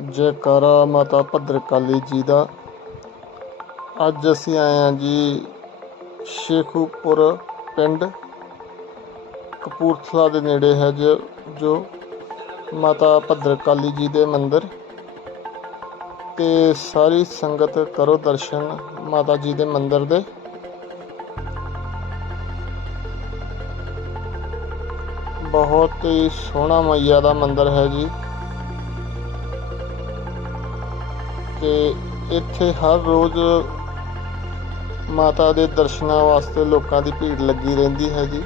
ਜੈਕਾਰਾ ਮਾਤਾ ਭੱਦਰਕਾਲੀ ਜੀ ਦਾ। ਅੱਜ ਅਸੀਂ ਆਏ ਹਾਂ ਜੀ ਸ਼ੇਖੂਪੁਰ ਪਿੰਡ ਕਪੂਰਥਲਾ ਦੇ ਨੇੜੇ ਹੈ ਜੋ ਜੋ ਮਾਤਾ ਭੱਦਰਕਾਲੀ ਜੀ ਦੇ ਮੰਦਿਰ। ਤੇ ਸਾਰੀ ਸੰਗਤ ਕਰੋ ਦਰਸ਼ਨ ਮਾਤਾ ਜੀ ਦੇ ਮੰਦਿਰ ਦੇ। ਬਹੁਤ ਹੀ ਸੋਹਣਾ ਮਈਆ ਦਾ ਮੰਦਿਰ ਹੈ ਜੀ। ਕਿ ਇੱਥੇ ਹਰ ਰੋਜ਼ ਮਾਤਾ ਦੇ ਦਰਸ਼ਨਾਂ ਵਾਸਤੇ ਲੋਕਾਂ ਦੀ ਭੀੜ ਲੱਗੀ ਰਹਿੰਦੀ ਹੈ ਜੀ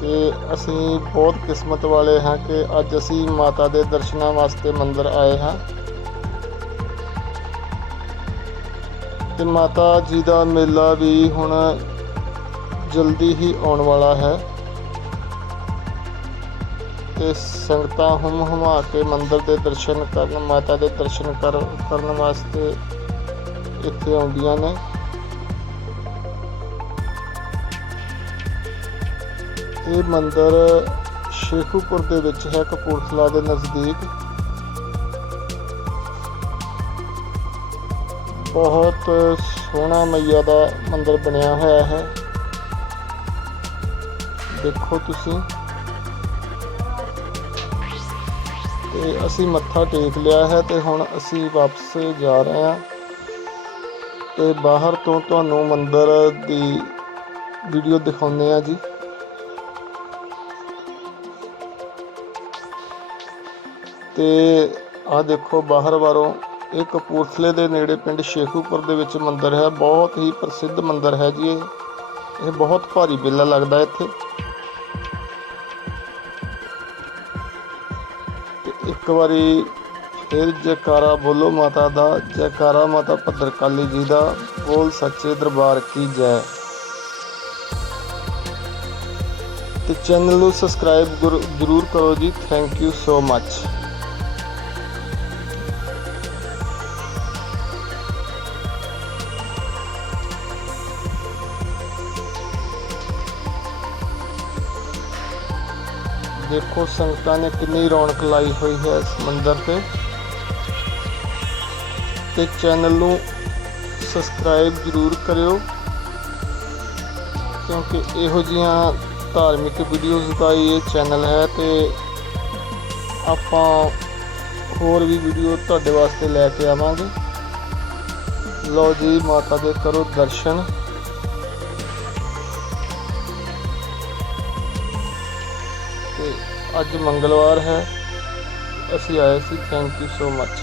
ਤੇ ਅਸੀਂ ਬਹੁਤ ਕਿਸਮਤ ਵਾਲੇ ਹਾਂ ਕਿ ਅੱਜ ਅਸੀਂ ਮਾਤਾ ਦੇ ਦਰਸ਼ਨਾਂ ਵਾਸਤੇ ਮੰਦਰ ਆਏ ਹਾਂ। ਤੇ ਮਾਤਾ ਜੀ ਦਾ ਮੇਲਾ ਵੀ ਹੁਣ ਜਲਦੀ ਹੀ ਆਉਣ ਵਾਲਾ ਹੈ। ਤੇ ਸੰਗਤਾਂ ਹੁਮ ਹੁਮਾ ਕੇ ਮੰਦਰ ਦੇ ਦਰਸ਼ਨ ਕਰਨ, ਮਾਤਾ ਦੇ ਦਰਸ਼ਨ ਕਰ, ਕਰਨ ਵਾਸਤੇ ਇੱਥੇ ਆਉਂਦੀਆਂ ਨੇ। ਇਹ ਮੰਦਰ ਸ਼ੇਖੂਪੁਰ ਦੇ ਵਿੱਚ ਹੈ, ਕਪੂਰਥਲਾ ਦੇ ਨਜ਼ਦੀਕ। ਬਹੁਤ ਸੋਹਣਾ ਮਈਆ ਦਾ ਮੰਦਰ ਬਣਿਆ ਹੋਇਆ ਹੈ। ਦੇਖੋ ਤੁਸੀਂ। ਤੇ ਅਸੀਂ ਮੱਥਾ ਟੇਕ ਲਿਆ ਹੈ ਤੇ ਹੁਣ ਅਸੀਂ ਵਾਪਸ ਜਾ ਰਹੇ ਹਾਂ। ਤੇ ਬਾਹਰ ਤੋਂ ਤੁਹਾਨੂੰ ਮੰਦਰ ਦੀ ਵੀਡੀਓ ਦਿਖਾਉਂਦੇ ਆ ਜੀ। ਤੇ ਆ ਦੇਖੋ ਬਾਹਰ ਬਾਰੋਂ ਇਹ ਕਪੂਰਥਲੇ ਦੇ ਨੇੜੇ ਪਿੰਡ ਸ਼ੇਖੂਪੁਰ ਦੇ ਵਿੱਚ ਮੰਦਿਰ ਹੈ। ਬਹੁਤ ਹੀ ਪ੍ਰਸਿੱਧ ਮੰਦਿਰ ਹੈ ਜੀ ਇਹ। ਇਹ ਬਹੁਤ ਭਾਰੀ ਮੇਲਾ ਲੱਗਦਾ ਇੱਥੇ। ਇੱਕ ਵਾਰੀ ਫਿਰ ਜੈਕਾਰਾ ਬੋਲੋ ਮਾਤਾ ਦਾ, ਜੈਕਾਰਾ ਮਾਤਾ ਭੱਦਰਕਾਲੀ ਜੀ ਦਾ, ਬੋਲ ਸੱਚੇ ਦਰਬਾਰ ਕੀ ਜੈ। ਤੇ ਚੈਨਲ ਨੂੰ ਸਬਸਕ੍ਰਾਈਬ ਜ਼ਰੂਰ ਕਰੋ ਜੀ ਥੈਂਕ ਯੂ ਸੋ ਮੱਚ ਦੇਖੋ ਸੰਗਤਾਂ ਨੇ ਕਿੰਨੀ ਰੌਣਕ ਲਾਈ ਹੋਈ ਹੈ ਇਸ ਮੰਦਿਰ ਤੇ। ਤੇ ਚੈਨਲ ਨੂੰ ਸਬਸਕ੍ਰਾਈਬ ਜ਼ਰੂਰ ਕਰਿਓ, ਕਿਉਂਕਿ ਇਹੋ ਜੀਆਂ ਧਾਰਮਿਕ ਵੀਡੀਓਜ਼ ਦਾ ਹੀ ਇਹ ਚੈਨਲ ਹੈ ਤੇ ਆਪਾਂ ਹੋਰ ਵੀ ਵੀਡੀਓ ਤੁਹਾਡੇ ਵਾਸਤੇ ਲੈ ਕੇ ਆਵਾਂਗੇ। ਲਓ ਜੀ, ਮਾਤਾ ਦੇ ਕਰੋ ਦਰਸ਼ਨ। ਅੱਜ ਮੰਗਲਵਾਰ ਹੈ। ਅਸੀਂ ਆਏ ਸੀ। Thank you so much